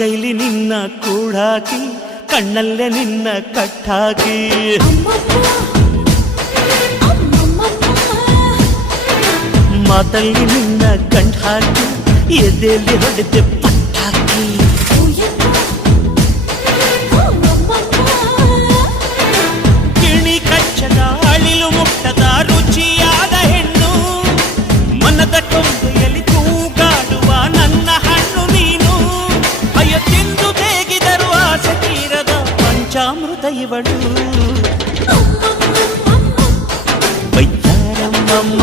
ಅಂಗೈಲಿ ನಿನ್ನ ಕೂಡಾಕಿ ಕಣ್ಣಲ್ಲೇ ನಿನ್ನ ಕಟ್ಟಾಕಿ ಮಾತಲ್ಲಿ ನಿನ್ನ ಕಂಠಾಕಿ ಎದೆಯಲ್ಲಿ ಹೊಡೆದೆ ಪಟ್ಟಾಕಿ ಗಿಣಿ ಕಚ್ಚದ ಅಳಿಲು ಮುಟ್ಟದ ರುಚಿಯಾದ ಹೆಣ್ಣು ಮನದ ಕೊಂಬೆಯಲ್ಲಿ ತೂಗಾಡುವ ನನ್ನ ಹಣ್ಣು ನೀನು ಅಯ್ಯ ತಿಂದು ಬೇಗಿದರು ಆಸೆ ತೀರದ ಪಂಚಾಮೃತ ಇವಳು ಬಯ್ಯಾರಮ್ಮಮ್ಮ